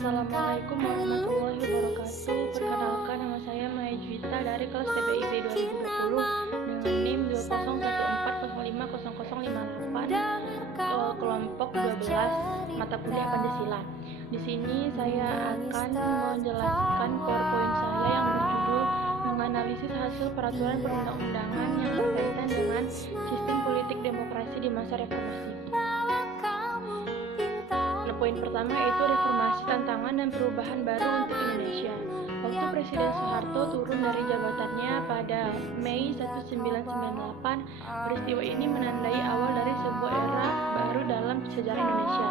Assalamualaikum warahmatullahi wabarakatuh. Perkenalkan, nama saya Maya Juwita dari kelas TPIB 2020 dengan NIM 20140500058 kelompok 12 mata kuliah Pancasila. Di sini saya akan menjelaskan PowerPoint saya yang berjudul menganalisis hasil peraturan perundang-undangan yang berkaitan dengan sistem politik demokrasi di masa reformasi. Poin pertama yaitu reformasi, tantangan dan perubahan baru untuk Indonesia. Waktu Presiden Soeharto turun dari jabatannya pada Mei 1998, peristiwa ini menandai awal dari sebuah era baru dalam sejarah Indonesia.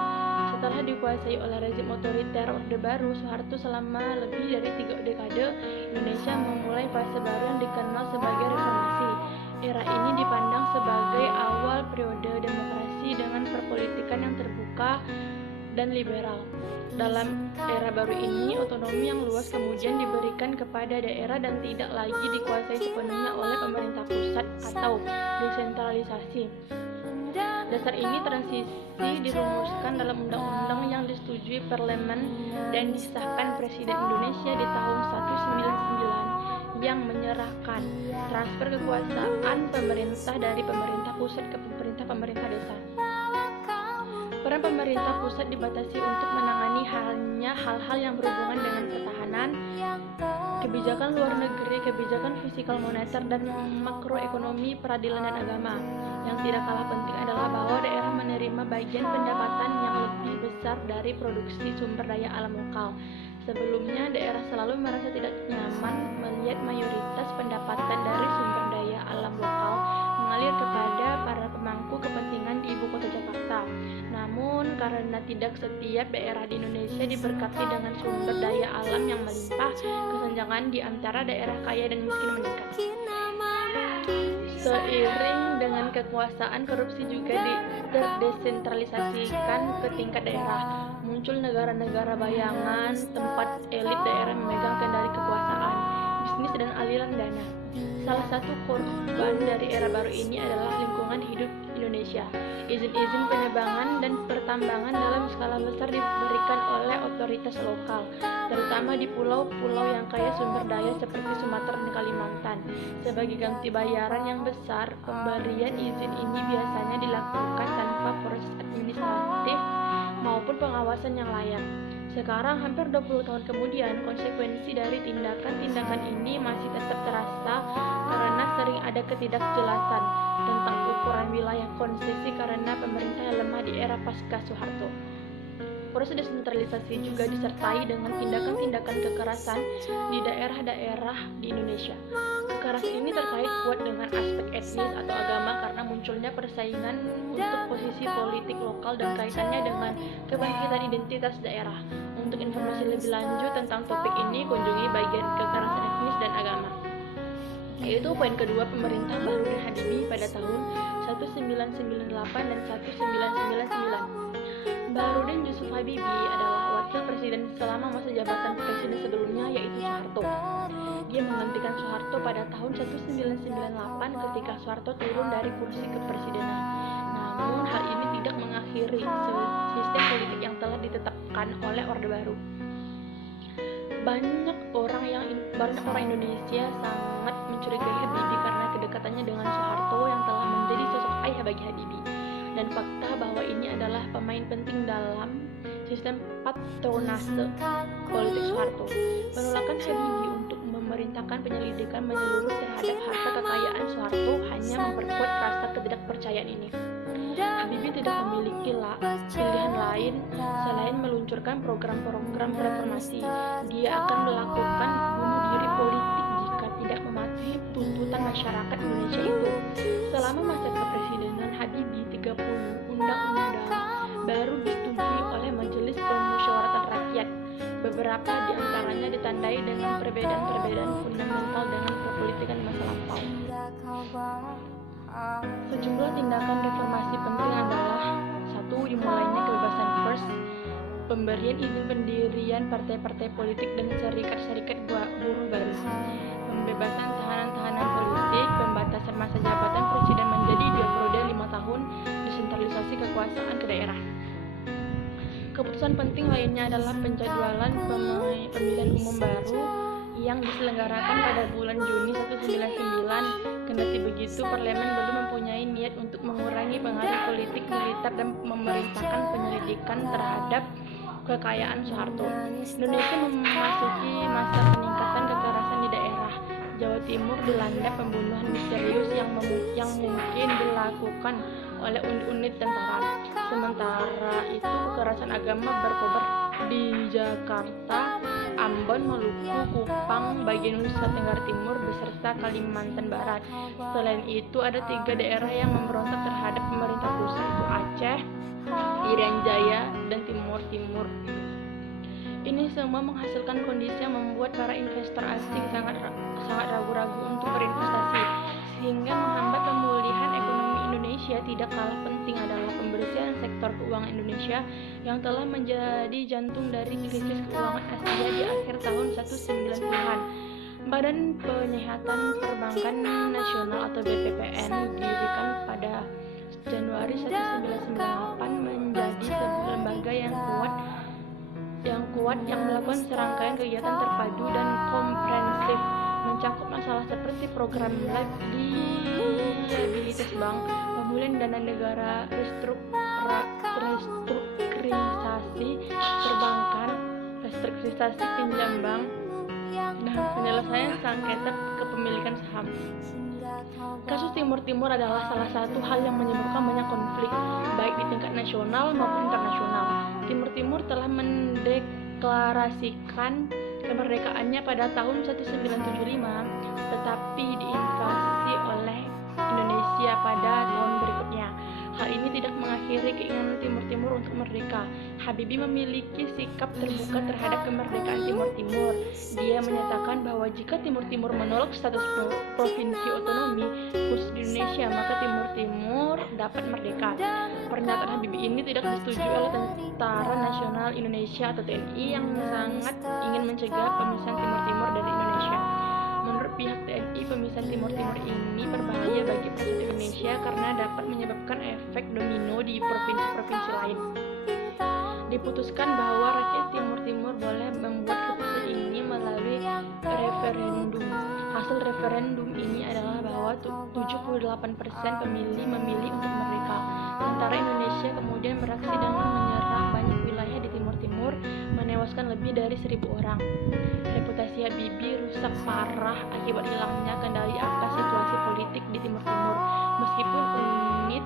Setelah dikuasai oleh rezim otoriter Orde Baru, Soeharto selama lebih dari 3 dekade, Indonesia memulai fase baru yang dikenal sebagai reformasi. Era ini dipandang sebagai awal periode demokrasi dengan perpolitikan yang terbuka dan liberal. Dalam era baru ini, otonomi yang luas kemudian diberikan kepada daerah dan tidak lagi dikuasai sepenuhnya oleh pemerintah pusat atau desentralisasi. Dasar ini transisi dirumuskan dalam undang-undang yang disetujui parlemen dan disahkan Presiden Indonesia di tahun 1999 yang menyerahkan transfer kekuasaan pemerintah dari pemerintah pusat ke pemerintah desa. Peran pemerintah pusat dibatasi untuk menangani hal-hal yang berhubungan dengan pertahanan, kebijakan luar negeri, kebijakan fiskal moneter, dan makroekonomi, peradilan, dan agama. Yang tidak kalah penting adalah bahwa daerah menerima bagian pendapatan yang lebih besar dari produksi sumber daya alam lokal. Sebelumnya, daerah selalu merasa tidak nyaman melihat mayoritas pendapatan dari sumber daya alam lokal mengalir kepada para pemangku kepentingan di ibu kota Jakarta. Namun, karena tidak setiap daerah di Indonesia diberkati dengan sumber daya alam yang melimpah, kesenjangan di antara daerah kaya dan miskin meningkat. Seiring dengan kekuasaan, korupsi juga terdesentralisasikan ke tingkat daerah. Muncul negara-negara bayangan, tempat elit daerah memegang kendali kekuasaan, bisnis, dan aliran dana. Salah satu korban dari era baru ini adalah lingkungan hidup Indonesia. Izin-izin penebangan dan pertambangan dalam skala besar diberikan oleh otoritas lokal, terutama di pulau-pulau yang kaya sumber daya seperti Sumatera dan Kalimantan. Sebagai ganti bayaran yang besar, pemberian izin ini biasanya dilakukan tanpa proses administratif maupun pengawasan yang layak. Sekarang, hampir 20 tahun kemudian, konsekuensi dari tindakan-tindakan ini masih tetap terasa karena sering ada ketidakjelasan tentang ukuran wilayah konsesi karena pemerintah yang lemah di era pasca Soeharto. Proses desentralisasi juga disertai dengan tindakan-tindakan kekerasan di daerah-daerah di Indonesia. Kekerasan ini terkait kuat dengan aspek etnis atau agama karena munculnya persaingan untuk posisi politik lokal dan kaitannya dengan kebangkitan identitas daerah. Untuk informasi lebih lanjut tentang topik ini, kunjungi bagian kekerasan etnis dan agama. Yaitu poin kedua, pemerintah Bahrudin Habibie pada tahun 1998 dan 1999. Bahrudin Yusuf Habibie adalah wakil presiden selama masa jabatan presiden sebelumnya, yaitu Soeharto. Dia menggantikan Soeharto pada tahun 1998 ketika Soeharto turun dari kursi kepresidenan. Namun hal ini tidak mengakhiri sistem politik yang telah ditetapkan oleh Orde Baru. Banyak orang Indonesia sangat mencurigai Habibie karena kedekatannya dengan Soeharto yang telah menjadi sosok ayah bagi Habibie, dan fakta bahwa ini adalah pemain penting dalam sistem patronase politik Soeharto. Penolakan Habibie untuk memerintahkan penyelidikan menyeluruh terhadap harta kekayaan Soeharto hanya memperkuat rasa ketidakpercayaan ini. Habibie tidak memiliki pilihan lain selain meluncurkan program-program reformasi. Dia akan melakukan bunuh diri politik jika tidak mematuhi tuntutan masyarakat Indonesia itu. Selama masa kepresidenan Habibie, 30 undang-undang baru disetujui oleh Majelis Permusyawaratan Rakyat. Beberapa di antaranya ditandai dengan perbedaan-perbedaan fundamental dengan perpolitikan masa lampau. Sejumlah tindakan reformasi penting adalah: 1. Dimulainya kebebasan pers, pemberian izin pendirian partai-partai politik dan serikat-serikat buruh baru, pembebasan tahanan-tahanan politik, pembatasan masa jabatan presiden menjadi 2 periode 5 tahun, desentralisasi kekuasaan ke daerah. Keputusan penting lainnya adalah penjadwalan pemilihan umum baru yang diselenggarakan pada bulan Juni 1999. Kendati begitu, parlemen belum mempunyai niat untuk mengurangi pengaruh politik militer dan memerintahkan penyelidikan terhadap kekayaan Soeharto. Indonesia memasuki masa peningkatan kekerasan di daerah. Jawa Timur dilanda pembunuhan misterius yang mungkin dilakukan oleh unit tentara. Sementara itu kekerasan agama berkobar di Jakarta, Ambon, Maluku, Kupang, bagian Nusa Tenggara Timur beserta Kalimantan Barat. Selain itu ada 3 daerah yang memberontak terhadap pemerintah pusat, yaitu Aceh, Irian Jaya, dan Timur Timur. Ini semua menghasilkan kondisi yang membuat para investor asing sangat ragu-ragu untuk berinvestasi, sehingga menghambat pemulihan ekonomi Indonesia. Tidak kalah penting adalah pembersihan sektor keuangan Indonesia yang telah menjadi jantung dari krisis keuangan Asia di akhir tahun 1990-an. Badan Penyihatan Perbankan Nasional atau BPPN didirikan pada Januari 1998 menjadi sebuah lembaga yang kuat yang melakukan serangkaian kegiatan terpadu dan komprehensif, mencakup masalah seperti program liabilitas bank, pemulihan dana negara, restrukturisasi perbankan, restrukturisasi pinjam bank, dan penyelesaian sengketa kepemilikan saham. Kasus Timur Timur adalah salah satu hal yang menyebabkan banyak konflik, baik di tingkat nasional maupun internasional. Timur Timur telah mendeklarasikan kemerdekaannya pada tahun 1975, tetapi diinvasi oleh Indonesia pada tahun berikutnya. Hal ini tidak mengakhiri keinginan Timur Timur untuk merdeka. Habibie memiliki sikap terbuka terhadap kemerdekaan Timur Timur. Dia menyatakan bahwa jika Timur Timur menolak status provinsi otonomi khusus di Indonesia, maka Timur Timur dapat merdeka. Pernyataan Habibie ini tidak disetujui oleh Tentara Nasional Indonesia atau TNI yang sangat ingin mencegah pemisahan Timur Timur dari Indonesia. Menurut pihak TNI, pemisahan Timur Timur ini berbahaya bagi persatuan Indonesia karena dapat menyebabkan efek domino di provinsi-provinsi lain. Diputuskan bahwa rakyat Timur Timur boleh membuat keputusan ini melalui referendum. Hasil referendum ini adalah bahwa 78% pemilih memilih untuk merdeka. Tentara Indonesia kemudian beraksi dengan menyerang banyak wilayah di Timur Timur, menewaskan lebih dari 1.000 orang. Reputasi Habibie rusak parah akibat hilangnya kendali atas situasi politik di Timur Timur. Meskipun unit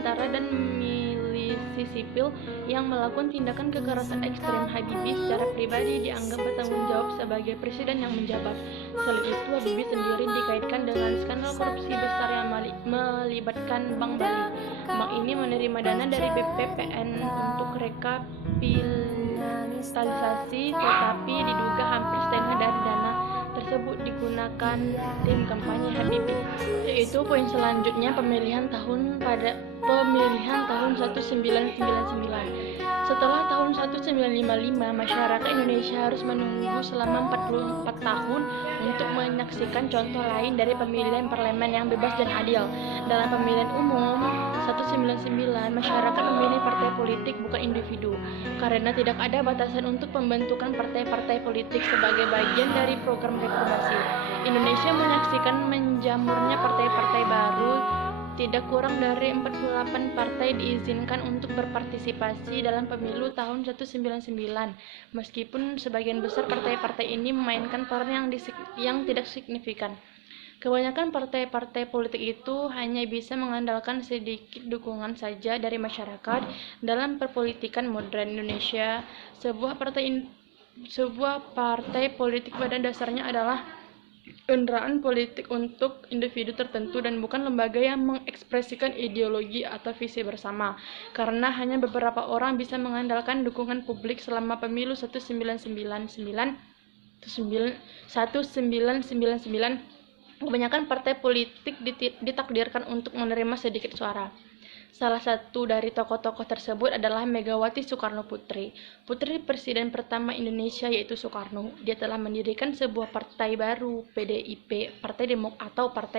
tentara dan milisi sipil yang melakukan tindakan kekerasan ekstrem, Habibie secara pribadi dianggap bertanggung jawab sebagai presiden yang menjabat. Selain itu, Habibie sendiri dikaitkan dengan skandal korupsi besar yang melibatkan Bank Bali. Bank ini menerima dana dari BPPN untuk rekapitalisasi, tetapi diduga hampir setengah dari dana tersebut digunakan tim kampanye Habibie. Yaitu poin selanjutnya, pemilihan tahun 1999. Setelah tahun 1955, masyarakat Indonesia harus menunggu selama 44 tahun untuk menyaksikan contoh lain dari pemilihan parlemen yang bebas dan adil. Dalam pemilihan umum 1999, masyarakat memilih partai politik bukan individu, karena tidak ada batasan untuk pembentukan partai-partai politik sebagai bagian dari program reformasi. Indonesia menyaksikan menjamurnya partai-partai baru. Tidak kurang dari 48 partai diizinkan untuk berpartisipasi dalam pemilu tahun 1999. Meskipun sebagian besar partai-partai ini memainkan peran yang tidak signifikan. Kebanyakan partai-partai politik itu hanya bisa mengandalkan sedikit dukungan saja dari masyarakat. Dalam perpolitikan modern Indonesia, sebuah partai politik pada dasarnya adalah kendaraan politik untuk individu tertentu dan bukan lembaga yang mengekspresikan ideologi atau visi bersama. Karena hanya beberapa orang bisa mengandalkan dukungan publik selama pemilu 1999, kebanyakan partai politik ditakdirkan untuk menerima sedikit suara. Salah satu dari tokoh-tokoh tersebut adalah Megawati Soekarno Putri, putri Presiden pertama Indonesia yaitu Soekarno. Dia telah mendirikan sebuah partai baru, PDIP, Partai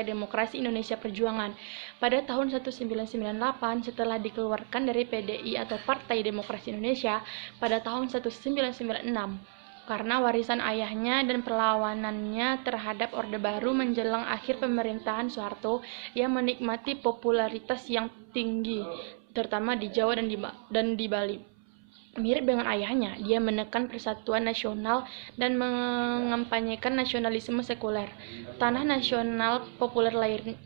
Demokrasi Indonesia Perjuangan. Pada tahun 1998, setelah dikeluarkan dari PDI atau Partai Demokrasi Indonesia pada tahun 1996. Karena warisan ayahnya dan perlawanannya terhadap Orde Baru menjelang akhir pemerintahan Soeharto, ia menikmati popularitas yang tinggi, terutama di Jawa dan di Bali. Mirip dengan ayahnya, dia menekan persatuan nasional dan mengampanyekan nasionalisme sekuler. Tanah nasional populer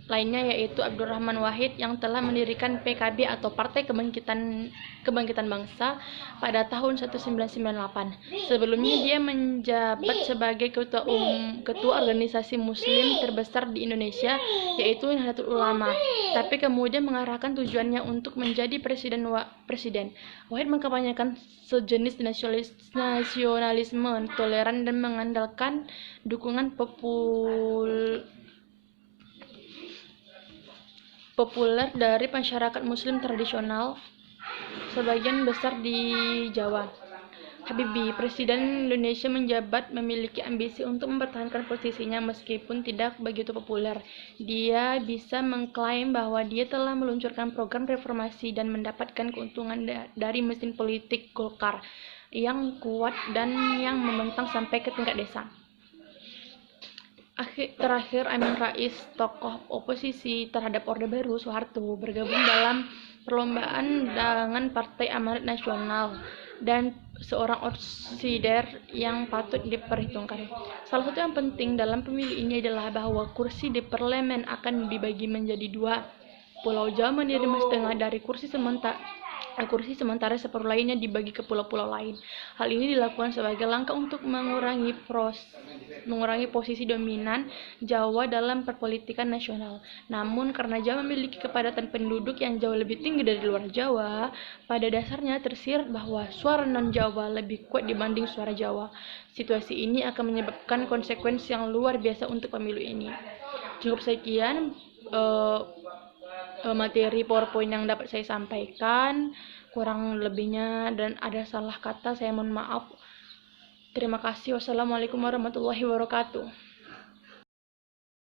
lainnya yaitu Abdurrahman Wahid yang telah mendirikan PKB atau Partai Kebangkitan Bangsa pada tahun 1998. Sebelumnya dia menjabat sebagai ketua organisasi muslim terbesar di Indonesia yaitu Nahdlatul Ulama, tapi kemudian mengarahkan tujuannya untuk menjadi presiden. Wahid mengkampanyekan sejenis nasionalisme toleran dan mengandalkan dukungan populer dari masyarakat muslim tradisional sebagian besar di Jawa. Habibie, Presiden Indonesia menjabat, memiliki ambisi untuk mempertahankan posisinya meskipun tidak begitu populer. Dia bisa mengklaim bahwa dia telah meluncurkan program reformasi dan mendapatkan keuntungan dari mesin politik Golkar yang kuat dan yang membentang sampai ke tingkat desa. Terakhir, Amin Rais, tokoh oposisi terhadap Orde Baru Soeharto, bergabung dalam perlombaan dengan Partai Amanat Nasional dan seorang outsider yang patut diperhitungkan. Salah satu yang penting dalam pemilu ini adalah bahwa kursi di parlemen akan dibagi menjadi dua. Pulau Jawa menerima setengah dari kursi sementara separuh lainnya dibagi ke pulau-pulau lain. Hal ini dilakukan sebagai langkah untuk mengurangi posisi dominan Jawa dalam perpolitikan nasional. Namun karena Jawa memiliki kepadatan penduduk yang jauh lebih tinggi dari luar Jawa, pada dasarnya tersirat bahwa suara non-Jawa lebih kuat dibanding suara Jawa. Situasi ini akan menyebabkan konsekuensi yang luar biasa untuk pemilu ini. Cukup sekian materi PowerPoint yang dapat saya sampaikan. Kurang lebihnya dan ada salah kata saya mohon maaf. Terima kasih. Wassalamualaikum warahmatullahi wabarakatuh.